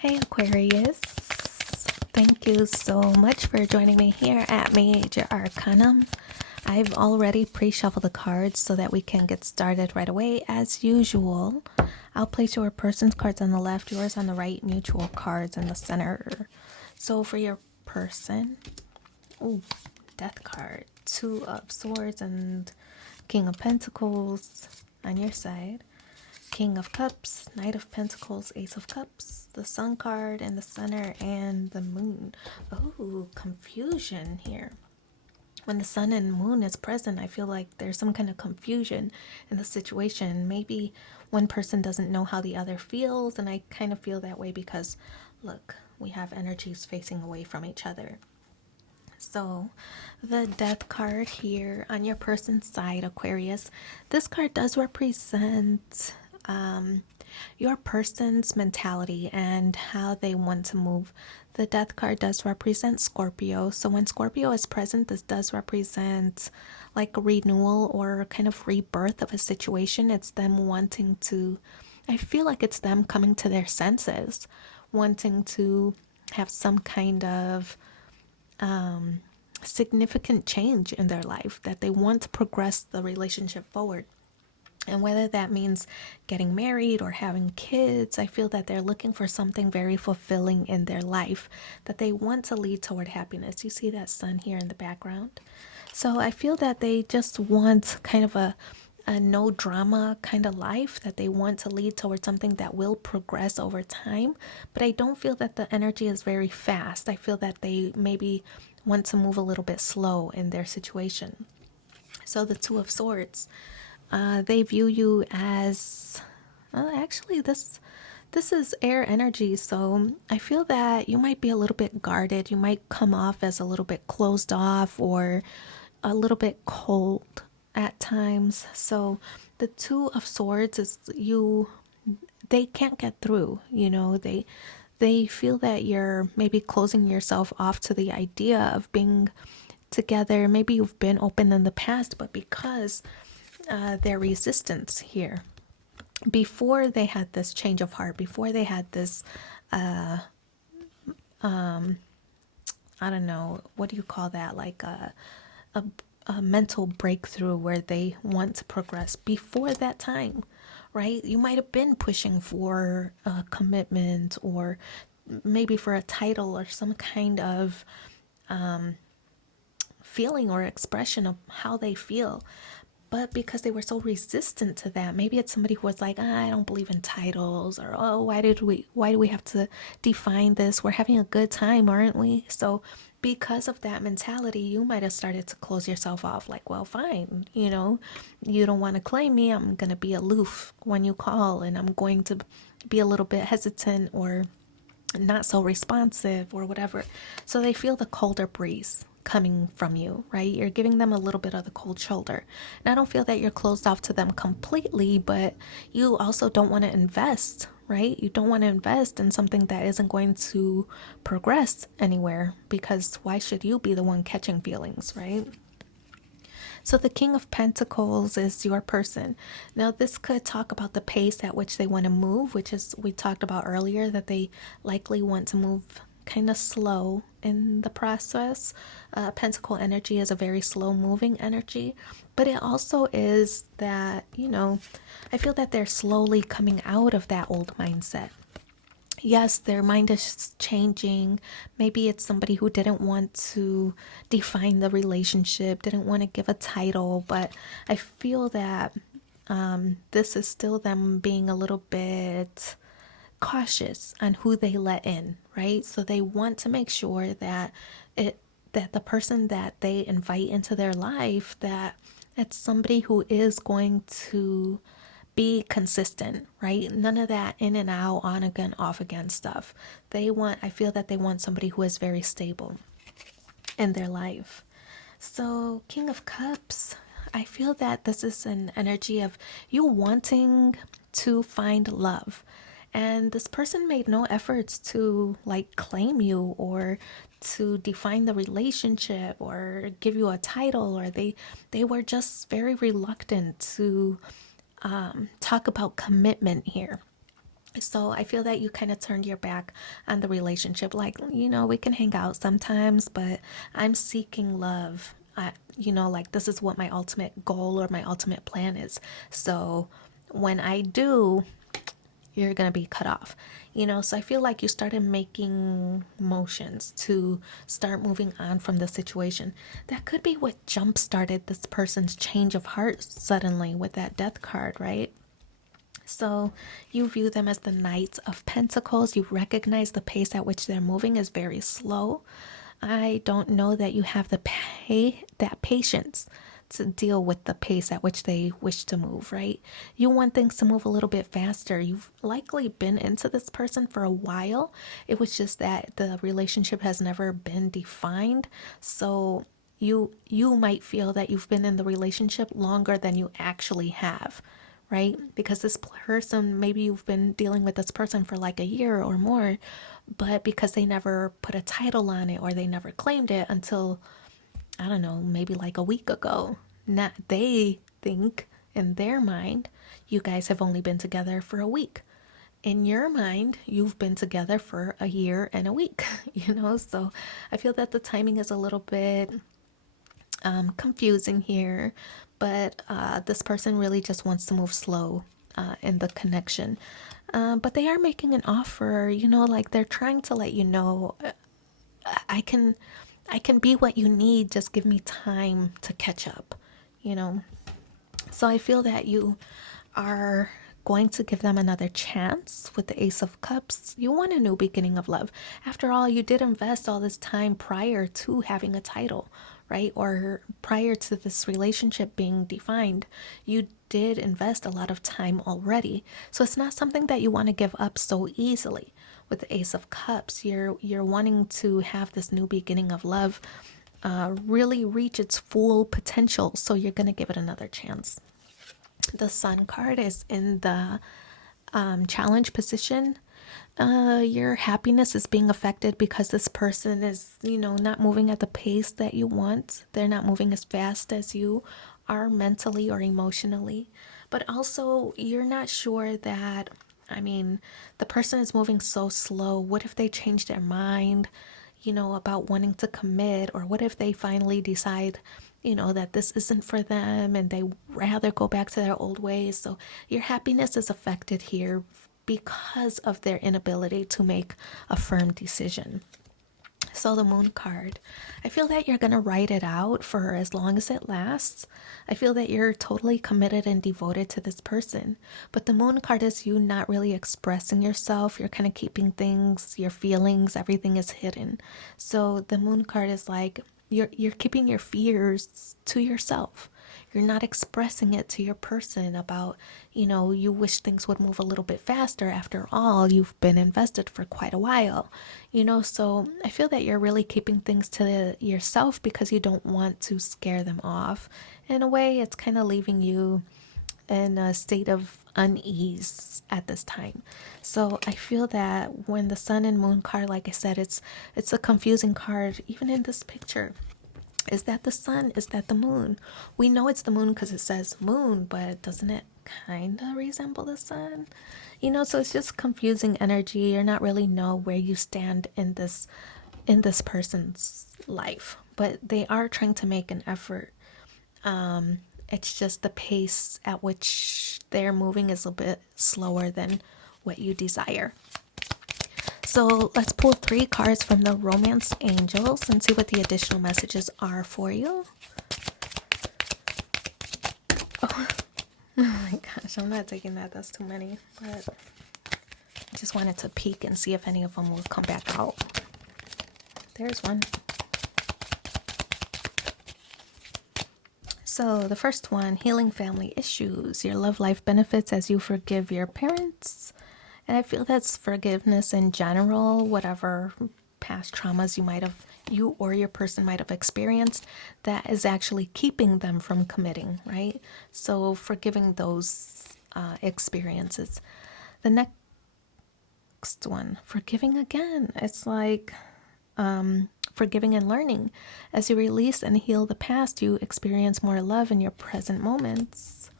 Hey Aquarius, thank you so much for joining me here at Major Arcanum. I've already pre-shuffled the cards so that we can get started right away as usual. I'll place your person's cards on the left, yours on the right, mutual cards in the center. So for your person, ooh, Death card, Two of Swords and King of Pentacles on your side. King of Cups, Knight of Pentacles, Ace of Cups, the Sun card in the center, and the Moon. Oh, confusion here. When the Sun and Moon is present, I feel like there's some kind of confusion in the situation. Maybe one person doesn't know how the other feels, and I kind of feel that way because, look, we have energies facing away from each other. So, the Death card here on your person's side, Aquarius, this card does represent your person's mentality and how they want to move. The Death card does represent Scorpio. So when Scorpio is present, this does represent like a renewal or kind of rebirth of a situation. It's them wanting to, I feel like it's them coming to their senses, wanting to have some kind of significant change in their life, that they want to progress the relationship forward. And whether that means getting married or having kids, I feel that they're looking for something very fulfilling in their life, that they want to lead toward happiness. You see that sun here in the background? So I feel that they just want kind of a no drama kind of life, that they want to lead towards something that will progress over time. But I don't feel that the energy is very fast. I feel that they maybe want to move a little bit slow in their situation. So the Two of Swords, they view you as, actually this is air energy, so I feel that you might be a little bit guarded. You might come off as a little bit closed off or a little bit cold at times. So the Two of Swords is they can't get through, they feel that you're maybe closing yourself off to the idea of being together. Maybe you've been open in the past, but because their resistance here, before they had this change of heart, before they had this I don't know, what do you call that, like a mental breakthrough where they want to progress. Before that time, right, you might have been pushing for a commitment or maybe for a title or some kind of feeling or expression of how they feel. But because they were so resistant to that, maybe it's somebody who was like, I don't believe in titles, or oh, why do we have to define this? We're having a good time, aren't we? So because of that mentality, you might have started to close yourself off, like, well, fine, you don't want to claim me, I'm gonna be aloof when you call, and I'm going to be a little bit hesitant or not so responsive or whatever. So they feel the colder breeze coming from you, right? You're giving them a little bit of the cold shoulder. And I don't feel that you're closed off to them completely, but you also don't want to invest, right? You don't want to invest in something that isn't going to progress anywhere, because why should you be the one catching feelings, right? So the King of Pentacles is your person. Now this could talk about the pace at which they want to move, which is, we talked about earlier, that they likely want to move kind of slow in the process. Pentacle energy is a very slow moving energy, but it also is that, I feel that they're slowly coming out of that old mindset. Yes, their mind is changing. Maybe it's somebody who didn't want to define the relationship, didn't want to give a title, but I feel that this is still them being a little bit cautious on who they let in, right? So they want to make sure that that the person that they invite into their life, that it's somebody who is going to be consistent, right? None of that in and out, on again, off again stuff. I feel that they want somebody who is very stable in their life. So King of Cups, I feel that this is an energy of you wanting to find love. And this person made no efforts to like claim you or to define the relationship or give you a title, or they were just very reluctant to talk about commitment here. So I feel that you kind of turned your back on the relationship. Like, we can hang out sometimes, but I'm seeking love. Like this is what my ultimate goal or my ultimate plan is. So when I do, you're going to be cut off. So I feel like you started making motions to start moving on from the situation. That could be what jump started this person's change of heart suddenly with that death card, right? So you view them as the Knights of Pentacles. You recognize the pace at which they're moving is very slow. I don't know that you have that patience to deal with the pace at which they wish to move, right? You want things to move a little bit faster. You've likely been into this person for a while. It was just that the relationship has never been defined. So you might feel that you've been in the relationship longer than you actually have, right? Because this person, maybe you've been dealing with this person for like a year or more, but because they never put a title on it or they never claimed it until, I don't know, maybe like a week ago. Not they think in their mind you guys have only been together for a week. In your mind, you've been together for a year and a week, So I feel that the timing is a little bit confusing here, but this person really just wants to move slow in the connection. But they are making an offer, like they're trying to let you know, I can I can be what you need, just give me time to catch up, you know. So I feel that you are going to give them another chance with the Ace of Cups. You want a new beginning of love. After all, you did invest all this time prior to having a title, right? Or prior to this relationship being defined. You did invest a lot of time already. So it's not something that you want to give up so easily. With the Ace of Cups, you're wanting to have this new beginning of love really reach its full potential. So you're going to give it another chance. The Sun card is in the challenge position. Your happiness is being affected because this person is, not moving at the pace that you want. They're not moving as fast as you are mentally or emotionally. But also, you're not sure that, the person is moving so slow. What if they change their mind, about wanting to commit? Or what if they finally decide, that this isn't for them and they rather go back to their old ways? So your happiness is affected here because of their inability to make a firm decision. So the Moon card, I feel that you're going to write it out for as long as it lasts. I feel that you're totally committed and devoted to this person. But the Moon card is you not really expressing yourself. You're kind of keeping things, your feelings, everything is hidden. So the Moon card is like you're keeping your fears to yourself. You're not expressing it to your person about, you wish things would move a little bit faster. After all, you've been invested for quite a while, so I feel that you're really keeping things to yourself because you don't want to scare them off. In a way, it's kind of leaving you in a state of unease at this time. So I feel that when the Sun and Moon card, like I said, it's a confusing card even in this picture. Is that the sun? Is that the moon? We know it's the moon because it says moon, but doesn't it kind of resemble the sun? So it's just confusing energy. You're not really know where you stand in this person's life, but they are trying to make an effort. It's just the pace at which they're moving is a bit slower than what you desire. So let's pull 3 cards from the Romance Angels and see what the additional messages are for you. Oh, oh my gosh, I'm not taking that. That's too many. But I just wanted to peek and see if any of them will come back out. There's one. So the first one, healing family issues. Your love life benefits as you forgive your parents. And I feel that's forgiveness in general, whatever past traumas you or your person might have experienced, that is actually keeping them from committing, right? So forgiving those experiences. The next one, forgiving again. It's like forgiving and learning. As you release and heal the past, you experience more love in your present moments.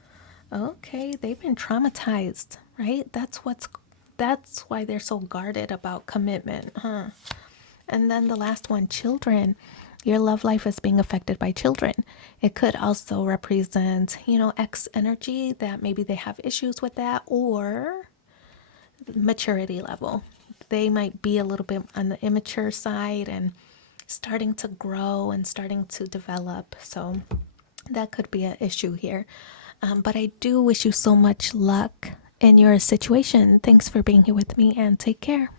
Okay, they've been traumatized, right? That's why they're so guarded about commitment, huh? And then the last one, children. Your love life is being affected by children. It could also represent, X energy, that maybe they have issues with that, or maturity level. They might be a little bit on the immature side and starting to grow and starting to develop. So that could be an issue here. But I do wish you so much luck in your situation. Thanks for being here with me, and take care.